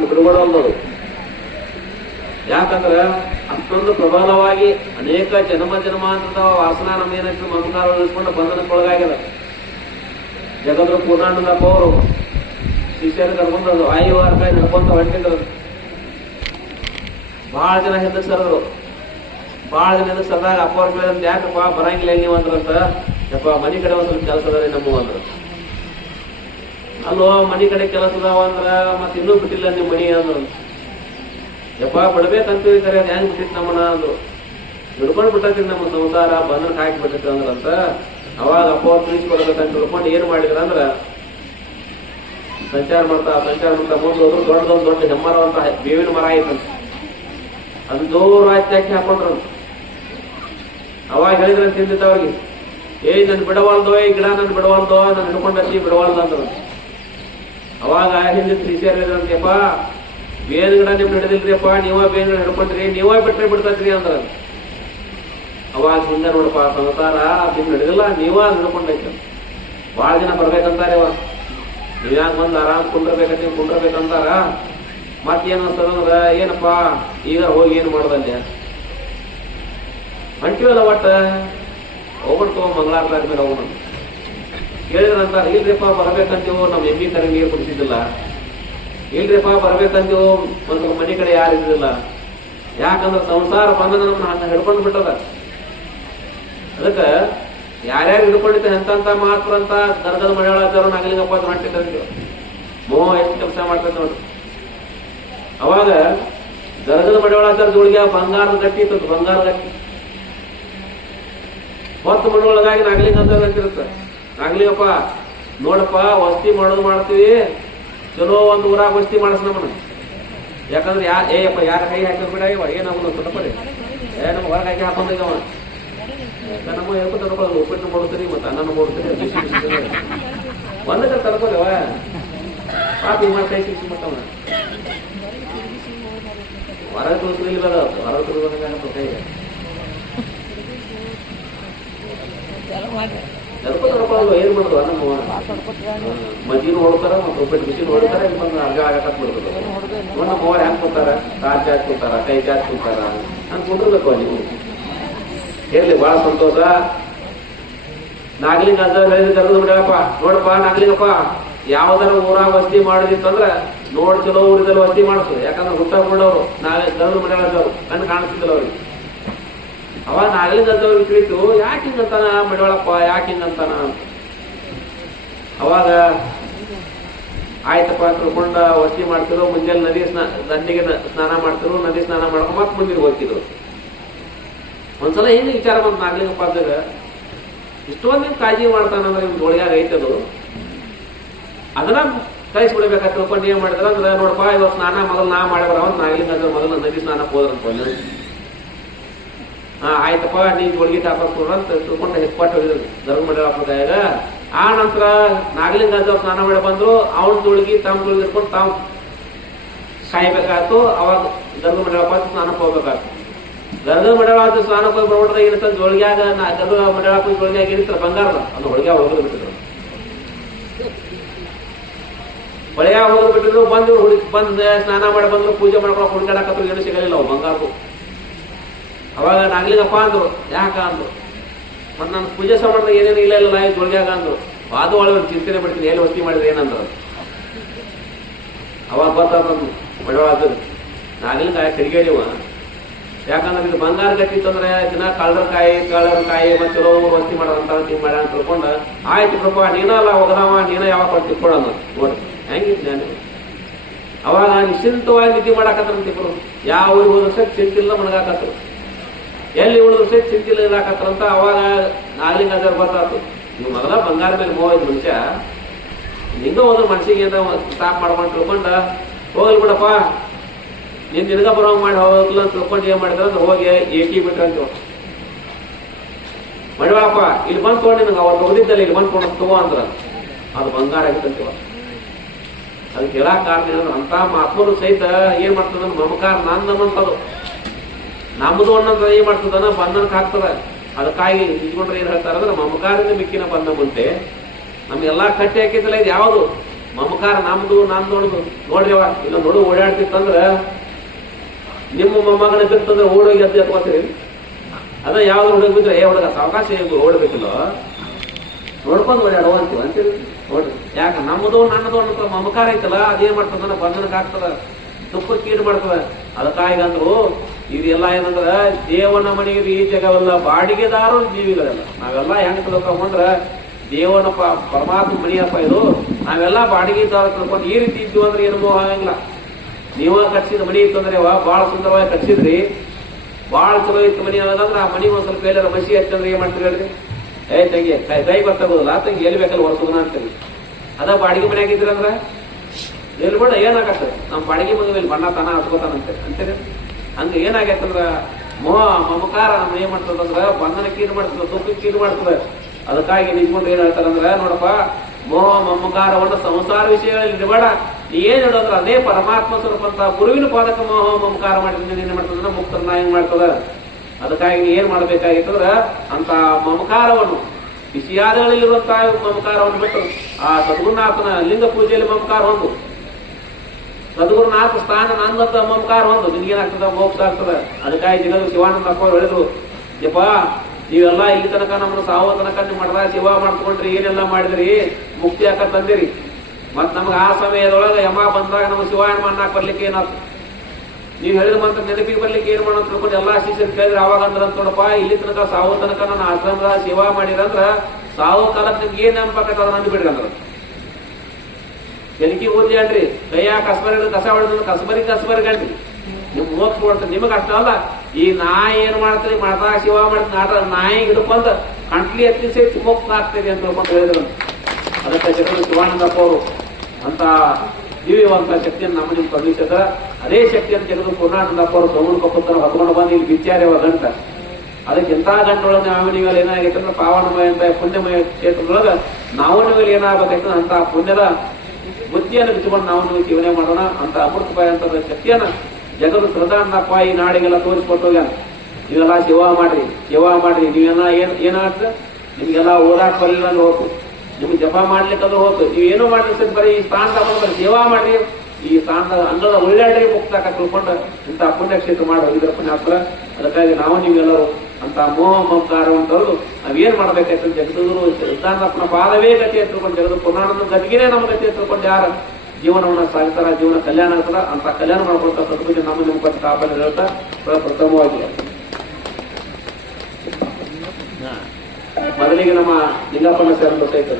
ಬಿಡುಗಡೋದು. ಯಾಕಂದ್ರೆ ಅಷ್ಟೊಂದು ಪ್ರಬಲವಾಗಿ ಅನೇಕ ಜನ್ಮಾಂತರದ ವಾಸನ ನಮ್ಮೇನಕ್ಕೆ ಮಮಕಾರ ಉಳಿಸ್ಕೊಂಡು ಬಂಧನಕ್ಕೊಳಗಾಗ್ಯದ. ಜಗದ್ರು ಪೂರ್ಣಾನಂದಪ್ಪ ಅವರು ಶಿಷ್ಯರು ಕರ್ಕೊಂಡು ಆಯುವಾರ ಕೈ ನಡ್ಕೊಂತ ಹೊಂಟಿದ್ರು. ಬಹಳ ಜನ ಹಿಂದಕ್ಕೆ ಸರದ್ರು. ಬಹಳ ಜನ ಹಿಂದಕ್ಕೆ ಸರದಾಗ ಅಪ್ಪ ಅವ್ರ ಕೇಳಿದಂತ ಯಾಕಪ್ಪ ಬರಂಗಿಲ್ಲ ನೀವು ಅಂದ್ರಂತ. ಯಪ್ಪ ಮನೆ ಕಡೆ ಒಂದು ಸ್ವಲ್ಪ ಕೆಲಸ ಅದ ನಮ್ಮ ಅಂದ್ರು. ಅಲ್ಲೋ ಮನೆ ಕಡೆ ಕೆಲಸ ಅದಾವ ಅಂದ್ರ ಮತ್ತೆ ಇನ್ನೂ ಬಿಟ್ಟಿಲ್ಲ ನಿಮ್ಮ ಮನಿ ಅಂದ್ರು. ಯಪ್ಪ ಬಿಡ್ಬೇಕಂತೀವಿ ಕರೆ ಅದು ಹೆಂಗ್ ಬಿಟ್ಟಿತ್ತು ನಮ್ಮನ ಅಂದ್ರು. ಹಿಡ್ಕೊಂಡು ಬಿಟ್ಟೈತಿ ನಮ್ಮ ಸಂಸಾರ ಬಂಧನಕ್ಕೆ ಹಾಕಿ ಬಿಟ್ಟೈತಿ ಅಂದ್ರಂತ. ಅವಾಗ ಅಪ್ಪ ಅವ್ರು ತಿಳಿಸ್ಕೊಡ್ಬೇಕಂತ ಹಿಡ್ಕೊಂಡು ಏನ್ ಮಾಡಿದ್ರ ಅಂದ್ರ ಸಂಚಾರ ಮಾಡ್ತಾ ಮುಂದೆ ಹೋದ್ರು. ದೊಡ್ಡ ಹೆಮ್ಮರ ಅಂತ ಬೇವಿನ ಮರ ಆಯ್ತಂತ. ಅದು ಜೋರು ಹಾಕಿ ಹಾಕೊಂಡ್ರಂತ. ಅವಾಗ ಹೇಳಿದ್ರಂತ ತಿಂದಿದ್ದವ್ರಿಗೆ, ನನ್ ಬಿಡವಲ್ದೋ ಈ ಗಿಡ ನನ್ ಬಿಡವಲ್ದೋ, ನಾನು ಹಿಡ್ಕೊಂಡಿ ಬಿಡವಲ್ದ ಅಂದ್ರ. ಅವಾಗ ಹಿಂದೆ ತಿಳಿಸಿ ಹೇಳಿದ್ರಂತೆಪ್ಪ, ಬೇನ್ ಗಿಡ ನಿಮ್ ಹಿಡಿದಿಲ್ರಿಯಪ್ಪ, ನೀವ ಬೇನ್ ಗಿಡ ಹಿಡ್ಕೊಂಡ್ರಿ, ನೀವ ಬಿಟ್ರೆ ಬಿಡ್ತೈತ್ರಿ ಅಂದ್ರ. ಅವಾಗ ಹಿಂದೆ ನೋಡಪ್ಪ ಸಂಸಾರ ನಿಮ್ ಹಿಡಿದಿಲ್ಲ, ನೀವ ಹಿಡ್ಕೊಂಡೈತ. ಬಹಳ ದಿನ ಬರ್ಬೇಕಂತಾರ. ನೀವ್ಯಾಕ ಬಂದ್ ಆರಾಮ್ ಕುಂಡ್ರಬೇಕಂತಾರ. ಮತ್ತೇನ್ ಅನ್ಸ್ತದಂದ್ರ ಏನಪ್ಪಾ ಈಗ ಹೋಗಿ ಏನ್ ಮಾಡೋದಲ್ಲ ಅಂಟಿವಲ್ಲ. ಒಟ್ಟ ಹೋಗ್ಬಿಡ್ತು ಮಂಗಳಾರದಾದ್ಮೇಲೆ ಹೋಗೋಣ ಕೇಳಿದ್ರಂತ. ಇಲ್ರಿಪ್ಪ ಬರ್ಬೇಕಂತೀವೋ, ನಮ್ ಎಮ್ಮಿ ಕರೆ ನೀರು ಕುಡಿಸಿದ್ದಿಲ್ಲ. ಇಲ್ರಿಪ್ಪ ಬರ್ಬೇಕಂತೀವೋ, ಒಂದ್ ಸ್ವಲ್ಪ ಮನೆ ಕಡೆ ಯಾರು ಇದ್ದಿಲ್ಲ. ಯಾಕಂದ್ರೆ ಸಂಸಾರ ಬಂಧನ ನಮ್ಮನ್ನ ಹಿಡ್ಕೊಂಡು ಬಿಟ್ಟದ. ಅದಕ್ಕ ಯಾರ್ಯಾರು ಹಿಡ್ಕೊಂಡಿದ್ದ ಎಂತ ಮಾತ್ರ ಅಂತ ದರ್ಗದ ಮಳೆಯಾಳಾಚಾರ ನಾಗಲಿಂಗಪ್ಪ ಹೊಂಟಿದ್ದ. ಮೋಹ ಎಷ್ಟು ಕೆಲಸ ಮಾಡ್ತೈತೆ ನೋಡ್ರಿ. ಅವಾಗ ದರ್ಗದ ಮಳೆಯಾಳಾಚಾರ ಜೋಳಿಗೆ ಬಂಗಾರದ ಗಟ್ಟಿ ಇತ್ತು. ಬಂಗಾರದ ಗಟ್ಟಿ ಹೊತ್ತು ಮಣ್ಣೊಳಗಾಗಿ ನಾಗಲಿಂಗ ಅಂತ ಅಂತಿರುತ್ತ. ನಾಗಲಿಂಗಪ್ಪ ನೋಡಪ್ಪ, ವಸ್ತಿ ಮಾಡೋದು ಮಾಡ್ತೀವಿ, ಚಲೋ ಒಂದು ಊರಾಗ ವಸ್ತಿ ಮಾಡಿಸ್ ನಮ್ಮನ್ನ. ಯಾಕಂದ್ರೆ ಏಯಪ್ಪ ಯಾರ ಕೈ ಹಾಕಿ ಬಿಡವ ಏನಾಗೋದು ತೊಡಪಡಿ ನಮ್ಮ ಹೊರಗೆ ಹಾಕಿ ಹಾಕೊಂಡವ ನಮ್ಮ ಹೇಳ್ಕೊ ತಡ್ಕೊಳ್ಳೋದು. ಉಪ್ಪಿಟ್ಟು ಮಾಡ್ತೀರಿ ಮತ್ತೆ ಅನ್ನ ಮಾಡ್ತೀರಿ, ಬಿಸಿ ಬಿಸಿ ಒಂದಕ್ಕೆ ತಡ್ಕೊಳವ ಪಾಪ ನಿಮ್ಮ ಕೈ ಸಿಕ್ಸಿ ಮಟ್ಟವ ಹೊರಗೆ ತೋರಿಸಲಿಲ್ಲ. ಹೊರಗೆ ತೋರಿಸೋದಾಗತ್ತ ಕೈ ತಡ್ಕೊಳ್ಳೋದು. ಏನ್ ಮಾಡೋದು ನಮ್ಮ ಮಜ್ಜಿನ ಹೊಡ್ತಾರ, ಮತ್ತೆ ಉಪ್ಪಿಟ್ಟು ಬಿಸಿ ಹೊಡ್ತಾರ, ಇಲ್ಲಿ ಬಂದು ಅರ್ಗ ಆಗಕತ್ ಬಿಡ್ತದ. ನಮ್ಮ ಅವ್ರು ಹೆಂಗ್ ಕೊಡ್ತಾರ, ಕಾಲ್ ಜಾಸ್ತಿ ಕೊಡ್ತಾರ, ಕೈ ಜಾಸ್ತಿ ಕೊಡ್ತಾರ ಅಂತ ಕೊಟ್ಟಿರ್ಬೇಕು. ನೀವು ಇರ್ಲಿ, ಬಹಳ ಸಂತೋಷ. ನಾಗಲಿಂಗ ಅಂತ ಹೇಳಿದ ಕರೆದು ಬಿಡಪ್ಪ. ನೋಡಪ್ಪ ನಾಗಲಿಂಗಪ್ಪ, ಯಾವ್ದಾರ ಊರಾಗ ವಸ್ತಿ ಮಾಡಿದಿತ್ತಂದ್ರ ನೋಡ್ ಚಲೋ ಊರಿದಲ್ಲಿ ವಸ್ತಿ ಮಾಡಿಸು. ಯಾಕಂದ್ರೆ ಹುಟ್ಟಾಕೊಂಡವ್ರು ಕರೆದು ಬಿಡೋರು ಕಣ್ಣು ಕಾಣಿಸ್ತಿದ್ದಲ್ಲ ಅವ್ರಿಗೆ. ಅವಾಗ ನಾಗಲಿಂಗ ಅಂತವ್ರಿಗೆ ತಿಳಿತು, ಯಾಕೆ ಹಿಂಗಂತಾನ ಮಡಿವಾಳಪ್ಪ, ಯಾಕೆ ಹಿಂಗಂತಾನ ಅಂತ. ಅವಾಗ ಆಯ್ತಪ್ಪ ತಿಳ್ಕೊಂಡ ವಸ್ತಿ ಮಾಡ್ತಿರೋ. ಮುಂಜಾನೆ ದಂಡಿಗೆ ಸ್ನಾನ ಮಾಡ್ತಿರು, ನದಿ ಸ್ನಾನ ಮಾಡ್ಕೊಂಡು ಮತ್ತೆ ಮುಂದಿಗೆ ಹೋಗ್ತಿದ್ರು. ಒಂದ್ಸಲ ಏನು ವಿಚಾರ ಬಂತು ನಾಗಲಿಂಗಪ್ಪ ಅಂದಾಗ, ಇಷ್ಟೊಂದು ಕಾಳಜಿ ಮಾಡ್ತಾನಂದ್ರೆ ನಿಮ್ಗೆ ಒಳಗಾಗ ಐತದು, ಅದನ್ನ ಕಳಿಸ್ಬಿಡ್ಬೇಕಂತ ತಿಳ್ಕೊಂಡು ಏನ್ ಮಾಡಿದ್ರ ಅಂದ್ರೆ, ನೋಡಪ್ಪ ಇವತ್ತು ಸ್ನಾನ ಮೊದಲು ನಾ ಮಾಡ್ಯಾರ ಅಂತ ನಾಗಲಿಂಗ ಅಂದ್ರೆ ಮೊದಲು ನದಿ ಸ್ನಾನಕ್ಕೆ ಹೋದ್ರ ಅನ್ಕೊಂಡ. ಆಯ್ತಪ್ಪ ನೀ ಒಳಗೆ ತಾಪಸ್ಕೊಡ್ರ ಅಂತ ತಿಳ್ಕೊಂಡು ಹೆಪ್ಪಟ್ಟು ಹೋಗಿದ್ರು ಧರ್ಮ ಮಂಡಳಪ್ಪದಾಗ. ಆ ನಂತರ ನಾಗಲಿಂಗ ಅಂತ ಸ್ನಾನ ಮಾಡಿ ಬಂದ್ರು. ಅವನ್ ತೊಳಗಿ ತಮ್ಮ ತೊಳಗಿ ಇಟ್ಕೊಂಡು ತಾವು ಕಾಯ್ಬೇಕಾಯ್ತು. ಅವಾಗ ಧರ್ಮ ಮಂಡಳಪ್ಪ ಸ್ನಾನಕ್ಕೆ ಹೋಗ್ಬೇಕಾಯ್ತು. ಗರ್ಗ ಮಡಳಾದ ಸ್ನಾನಕ್ಕೆ ಹೋಗಿ ಬರ್ಬಿಟ್ರೆ ಏನಿರ್ತ ಜೋಳಿಗ್ಯಾಗ, ಗರ್ಗ ಮಡಳಾಕ ಜೋಳಿಗ್ಯಾಗ ಇರ್ತಾರೆ ಬಂಗಾರದ, ಅದು ಹೊಳಗ್ಯಾಗ ಹೋಗೋದು ಬಿಟ್ಟಿದ್ರು. ಹೊಳೆಯಾಗ ಹೋಗೋದು ಬಿಟ್ಟಿದ್ರು. ಬಂದು ಸ್ನಾನ ಮಾಡಿ ಬಂದ್ರು, ಪೂಜೆ ಮಾಡ್ಕೊಂಡು ಹುಡುಗಾಡಕತ್ರು, ಏನು ಸಿಗಲಿಲ್ಲ ಅವು ಬಂಗಾರದು. ಅವಾಗ ನಾಗಲಿಂಗಪ್ಪ ಅಂದ್ರು, ಯಾಕ ಅಂದ್ರು. ಮತ್ತೆ ನಾನು ಪೂಜೆ ಸಂಬಂಧ ಏನೇನು ಇಲ್ಲ ಜೋಳಿಗ್ಯಾಗ ಅಂದ್ರು. ಅದು ಒಳಗೆ ಚಿಂತನೆ ಮಾಡ್ತೀನಿ, ಎಲ್ಲಿ ವಸ್ತಿ ಮಾಡಿದ್ರೆ ಏನಂದ್ರು. ಅವಾಗ ಗೊತ್ತಾದ್ರು ಮಡವಾದ ನಾಗಲಿಂಗ ಕಡಿಗೇಡಿವ. ಯಾಕಂದ್ರೆ ಇದು ಬಂಗಾರ ಗಟ್ಟಿತ್ತಂದ್ರೆ ದಿನ ಕಳ್ಳರಕಾಯಿ ಮತ್ತೆ ಚಲೋ ವಸ್ತಿ ಮಾಡೋದಂತ ಹಿಂಗ್ ಮಾಡ ಅಂತ ತಿಳ್ಕೊಂಡ, ಆಯ್ತು ಪ್ರಪ ನೀನಲ್ಲ ಹೋಗದವ, ನೀನ ಯಾವಾಗ ತಿಳ್ಕೊಳ್ಳೋಣ ನೋಡಿ ಹೆಂಗಿತ್ತು ನಾನು. ಅವಾಗ ನಿಶ್ಚಿಂತವಾಗಿ ನಿದ್ದೆ ಮಾಡಾಕತ್ರಂತ ಇಬ್ರು. ಯಾವ ಊರಿಗೆ ಹೋದ್ರ ಸಹಿತ ಚಿಂತಿಲ್ಲ ಮಣಗಾಕತ್ರು, ಎಲ್ಲಿ ಉಳಿದ್ರು ಸಹಿತ ಚಿಂತಿಲ್ಲ ಇರಾಕತ್ರಂತ. ಅವಾಗ ನಾಗಲಿಂಗ ಅದ್ರ ಗೊತ್ತಾಯ್ತು, ನೀವು ಮೊದಲ ಬಂಗಾರ ಮೇಲೆ ಮೋಹಿದ್ ಮನುಷ್ಯ, ಹಿಂಗ ಹೋದ್ರೆ ಮನ್ಸಿಗೆ ಏನ ಸ್ಟಾಪ್ ಮಾಡ್ಕೊಂಡು ತಿಳ್ಕೊಂಡ, ಹೋಗ್ಲಿ ಬಿಡಪ್ಪ ನೀನ್ ನಿನಗ ಬರೋಂಗ್ ಮಾಡಿ ಹೋಗ್ಲ ಅಂತ ತಿಳ್ಕೊಂಡು ಏನ್ ಮಾಡಿದ್ರ ಅಂದ್ರೆ ಹೋಗಿ ಏಕಿ ಬಿಟ್ರಂತ. ಮಡಿವಾಳಪ್ಪ ಇಲ್ಲಿ ಬಂದ್ ತೊಗೊಂಡು ನಿನಗೆ ಅವ್ರು ಹೋಗಿದ್ದಲ್ಲ, ಇಲ್ಲಿ ಬಂದ್ ತೊಗೊಂಡು ತಗೋ ಅಂದ್ರ ಅದು ಬಂಗಾರ ಆಗಿತ್ತಂತೀವ. ಅದಕ್ಕೆ ಹೇಳಕ್ ಕಾರಣ ಏನಂದ್ರೆ, ಅಂತ ಆತ್ಮರು ಸಹಿತ ಏನ್ ಮಾಡ್ತದ, ಮಮಕಾರ ನಂದನ್ನಂತದು ನಮ್ಮದು ಅನ್ನಂತ ಏನ್ ಮಾಡ್ತದನ ಬಂಧನಕ್ಕೆ ಹಾಕ್ತದ. ಅದಕ್ಕಾಗಿ ನಿಂತ್ಕೊಂಡ್ರೆ ಏನ್ ಹೇಳ್ತಾರ ಅಂದ್ರೆ, ಮಮಕಾರದಿಂದ ಮಿಕ್ಕಿನ ಬಂಧ ಮುಂತೆ ನಮ್ಗೆಲ್ಲಾ ಕಟ್ಟಿ ಹಾಕಿದ್ದಲ್ಲ ಇದು ಯಾವುದು ಮಮಕಾರ ನಮ್ದು ನಾನು ನೋಡುದು ನೋಡ್ರಿವ ಇಲ್ಲ ನೋಡು ಓಡಾಡ್ತಿತ್ತಂದ್ರ ನಿಮ್ಮ ಮೊಮ್ಮಗನ ಬಿತ್ತಂದ್ರೆ ಓಡೋಗಿ ಎದ್ದು ಎತ್ಕೋತೀರಿ. ಅದ ಯಾವ್ದು ಹುಡುಗ ಬಿದ್ರೆ ಹುಡುಗ ಸಾವಕಾಶ ಓಡಬೇಕಿಲ್ಲ ನೋಡ್ಕೊಂಡು ಓಡಾಡುವ ಅಂತೀವಿ ನೋಡ್ರಿ. ಯಾಕೆ ನಮ್ಮದು ನನ್ನದು ಅನ್ನೋ ಮಮಕಾರ ಐತಲ್ಲ ಅದೇನ್ ಮಾಡ್ತದ ಬಂಧನಕ್ಕೆ ಆಗ್ತದ, ದುಃಖಕ್ಕೆ ಈಡು ಮಾಡ್ತದ. ಅದಕ್ಕಾಗಂದ್ರು ಇದೆಲ್ಲ ಏನಂದ್ರ ದೇವನ ಮನೆಗೆ ಈ ಜಗವಲ್ಲ, ಬಾಡಿಗೆದಾರರು ಜೀವಿಗಳೆಲ್ಲ ನಾವೆಲ್ಲ ಹೆಂಗ್ ತಿಳ್ಕೊಂಡ್ರ ದೇವನ ಪರಮಾತ್ಮ ಮನೆಯಪ್ಪ ಇದು, ನಾವೆಲ್ಲ ಬಾಡಿಗೆದಾರ ತಿಳ್ಕೊಂಡು ಈ ರೀತಿ ಇದ್ದೀವಿ ಅಂದ್ರೆ ಏನು ಮೋಹ ಆಗಂಗಿಲ್ಲ. ನೀವ ಕಟ್ಸಿದ ಮನಿ ಇತ್ತು ಅಂದ್ರೆ ಬಹಳ ಸುಂದರವಾಗಿ ಕಟ್ಸಿದ್ರಿ, ಬಹಳ ಚಲೋ ಇತ್ತು ಮನಿ ಅನ್ನೋದಂದ್ರೆ ಆ ಮನಿ ಒಂದ್ ಸ್ವಲ್ಪ ಎಲ್ಲಾರ ಮಸಿ ಹಚ್ಚಂದ್ರೆ ಏನ್ ಮಾಡ್ತೀರಿ ಹೇಳ್ರಿ? ತಂಗಿ ಕೈ ಗೊತ್ತಾಗೋದಿಲ್ಲ, ತಂಗಿ ಎಲ್ಲಿ ಬೇಕಲ್ಲ ಒರೆಸೋದನ ಅಂತೀರಿ. ಅದ ಬಾಡಿಗೆ ಮನೆ ಆಗಿದ್ರಂದ್ರ ಎಲ್ಲಿ ಬೇಡ ಏನಾಗತ್ತೆ, ನಮ್ಮ ಬಾಡಿಗೆ ಮಗ ಬಣ್ಣ ತಾನ ಹಚ್ಕೋತಾನಂತೆ ಅಂತೀರಿ. ಹಂಗ ಏನಾಗೈತಂದ್ರ ಮೋಹ ಮಮಕಾರ ನಮ್ಮ ಏನ್ ಮಾಡ್ತದಂದ್ರ ಬಂಧನಕ್ಕೆ ಇದು ಮಾಡ್ತದ, ದುಃಖಕ್ಕೆ ಇದು ಮಾಡ್ತದ. ಅದಕ್ಕಾಗಿ ನಿಂತ್ಕೊಂಡು ಏನ್ ಹೇಳ್ತಾರಂದ್ರ ನೋಡಪ್ಪ, ಮೋಹ ಮಮಕಾರವನ್ನು ಸಂಸಾರ ವಿಷಯಗಳಲ್ಲಿ ಇಡಬೇಡ, ನೀ ಏನ್ ಹೇಳೋದ್ರ ಅದೇ ಪರಮಾತ್ಮ ಸ್ವರೂಪ ಅಂತ ಗುರುವಿನ ಪಾದಕ ಮೋಹ ಮಮಕಾರ ಮಾಡಿದ್ರೆ ಏನ್ ಮಾಡ್ತದ ಮುಕ್ತರನ್ನ ಹೆಂಗ್ ಮಾಡ್ತದ. ಅದಕ್ಕಾಗಿ ನೀ ಏನ್ ಮಾಡ್ಬೇಕಾಗಿತ್ತಂದ್ರ ಅಂತ ಮಮಕಾರವನ್ನು ವಿಷಯಾದಗಳಲ್ಲಿರುವಂತಹ ಮಮಕಾರವನ್ನು ಬಿಟ್ಟು ಆ ಸದ್ಗುರುನಾಥನ ಲಿಂಗ ಪೂಜೆಯಲ್ಲಿ ಮಮಕಾರ ಹೊಂದು, ಸದ್ಗುರುನಾಥ ಸ್ಥಾನ ನಂದಂತ ಮಮಕಾರ ಹೊಂದು, ನಿನ್ಗೇನಾಗ್ತದ ಮೋಕ್ಷ ಆಗ್ತದ. ಅದಕ್ಕಾಗಿ ಜಗದ ಶಿವಾನಂದ ಅಪ್ಪ ಹೇಳಿದ್ರು, ಯಪ್ಪ ನೀವೆಲ್ಲ ಇಲ್ಲಿ ತನಕ ನಮ್ಮನ್ನು ಸಾವ ತನಕ ನೀವು ಮಾಡ್ದ ಸೇವಾ ಮಾಡ್ಕೊಂಡ್ರಿ, ಏನೆಲ್ಲ ಮಾಡಿದ್ರಿ, ಮುಕ್ತಿ ಹಾಕ ತಂದಿರಿ. ಮತ್ ನಮ್ಗೆ ಆ ಸಮಯದೊಳಗೆ ಯಮ ಬಂದಾಗ ನಮ್ಮ ಶಿವಾಯನ ಮಣ್ಣಾಕ್ ಬರ್ಲಿಕ್ಕೆ ಏನಾಯ್ತು, ನೀವು ಹೇಳಿದ ಮಂತ್ರ ನೆನಪಿಗೆ ಬರ್ಲಿಕ್ಕೆ ಏನ್ ಮಾಡೋದು ತಿಳ್ಕೊಂಡು ಎಲ್ಲಾ ಶಿಷ್ಯರು ಕೇಳಿದ್ರೆ ಅವಾಗ ಅಂದ್ರ ನೋಡಪ್ಪ, ಇಲ್ಲಿ ತನಕ ಸಾವು ತನಕ ನನ್ನ ಆಶ್ರಮದ ಸೇವಾ ಮಾಡಿರಂದ್ರ ಸಾವು ಕಾಲಕ್ಕೆ ನಿಮ್ಗೆ ಏನ್ ನೆನಪಾಕತ್ತ ಅದನ್ನ ಅಂದ್ಬಿಡ್ರಿ ಅಂದ್ರ ಎಲ್ಕಿ ಓದಿ ಅನ್ರಿ ಕೈಯಾಗ ಕಸ್ಬರಿ ಕಸ ಹೊಡೆದ ಕಸ್ಬರಿ ಗಂಟ್ರಿ ನಿಮ್ ಮೋಕ್ಷ ಕೊಡ್ತಾರೆ. ನಿಮಗ್ ಅಷ್ಟ ಅಲ್ಲ, ಈ ನಾಯಿ ಏನ್ ಮಾಡ್ತೀರಿ ಮಾಡ್ತಾ ಶಿವ ಮಾಡ್ತಾ ನಾಯಿ ಹಿಡ್ಕೊಂಡ್ ಕಂಟ್ಲಿ ಎತ್ತಿ ಸೇರಿ ಮೋಕ್ಷ ಆಗ್ತೀರಿ ಅಂತ ತಿಳ್ಕೊಂಡು ಹೇಳಿದ್ರು. ಅದಕ್ಕೆ ಜಗದ ಶಿವಾನಂದಪ್ಪ ಅವರು ಅಂತ ದಿವ್ಯವಂತ ಶಕ್ತಿಯನ್ನು ನಮ್ಮ ನಿಮ್ಗೆ ಕರುಣಿಸಿದ್ರ, ಅದೇ ಶಕ್ತಿಯನ್ನು ಜಗದ ಪೂರ್ಣಾನಂದಪ್ಪ ಅವರು ಸೋಮನ ಪಕ್ಕತ್ತನ್ನು ಹೊತ್ಕೊಂಡು ಬಂದು ಇಲ್ಲಿ ಬಿಚ್ಚಾರ್ಯವ ಗಂಟ. ಅದಕ್ಕೆ ಎಂತ ಗಂಟೊಳಗೆ ನಾವು ನೀವೆಲ್ಲ ಏನಾಗೈತಂದ್ರೆ ಪಾವನಮಯ ಅಂತ ಪುಣ್ಯಮಯ ಕ್ಷೇತ್ರದೊಳಗ ನಾವು ನೀವೆಲ್ಲ ಏನಾಗಬೇಕೈತೆ ಅಂತ ಪುಣ್ಯದ ಬುದ್ಧಿಯನ್ನು ಬಿಚ್ಚಿಕೊಂಡು ನಾವು ನೀವು ಜೀವನ ಮಾಡೋಣ ಅಂತ ಅಮೃತಪಾಯ ಅಂತ ಶಕ್ತಿಯನ್ನ ಜಗದ ಶ್ರದ್ಧಾನಂದಪ್ಪ ಈ ನಾಡಿಗೆಲ್ಲ ತೋರಿಸ್ಕೊಟ್ಟು ಹೋಗ್ಯಾನ. ನೀವೆಲ್ಲ ಸೇವಾ ಮಾಡ್ರಿ ನೀವೆಲ್ಲ ಏನಾಗ್ತದೆ, ನಿಮ್ಗೆಲ್ಲ ಓದಾಕ್ ಬರಲಿಲ್ಲ ಅಂದ್ರೆ ಹೋಗ್ತು, ನಿಮ್ಗೆ ಜಪ ಮಾಡ್ಲಿಕ್ಕಂದ್ರೆ ಹೋಗ್ತು, ನೀವೇನು ಮಾಡ್ಲಿಕ್ಕೆ ಬರೀ ಈ ಸ್ಥಾನದಾಗ ಬರೀ ಸೇವಾ ಮಾಡ್ರಿ, ಈ ಸ್ಥಾನದ ಅಂಗದ ಒಳ್ಳಾಡ್ರಿ ಮುಕ್ತಾಕ ತಿಳ್ಕೊಂಡು ಇಂಥ ಪುಣ್ಯಕ್ಷೇತ್ರ ಮಾಡೋ ಇದ್ರ ಪುಣ್ಯಾಸ್ತ್ರ. ಅದಕ್ಕಾಗಿ ನಾವು ನೀವೆಲ್ಲರೂ ಅಂತ ಮೋಹ ಮಮಕಾರವನ್ನು ತರಲು ನಾವೇನ್ ಮಾಡ್ಬೇಕಾಯ್ತು, ಜಗದೂರು ಶ್ರದ್ಧಾನಂದಪ್ಪನ ಪಾದವೇ ಗತಿ ತಿಳ್ಕೊಂಡು ಜಗದ ಪುರಾಣದ ಗತಿಗೆ ನಮ್ಮ ಗತಿ ತಿಳ್ಕೊಂಡು ಯಾರ ಜೀವನವನ್ನ ಸಾಗಿಸ್ತಾರ, ಜೀವನ ಕಲ್ಯಾಣ ಆಗ್ತದ ಅಂತ ಕಲ್ಯಾಣ ಮಾಡ್ಕೊಳ್ತಾ ಸದ್ಬುದ್ಧಿ ನಮ್ಮ ನಿಮ್ಮ ಪಟ್ಟ ಕಾಪಾಡಿ ಹೇಳ್ತಾ ಪ್ರಥಮವಾಗಿ ಮೊದಲಿಗೆ ನಮ್ಮ ಲಿಂಗಪ್ಪನ ಸೇರಿದ ಸಹಿತ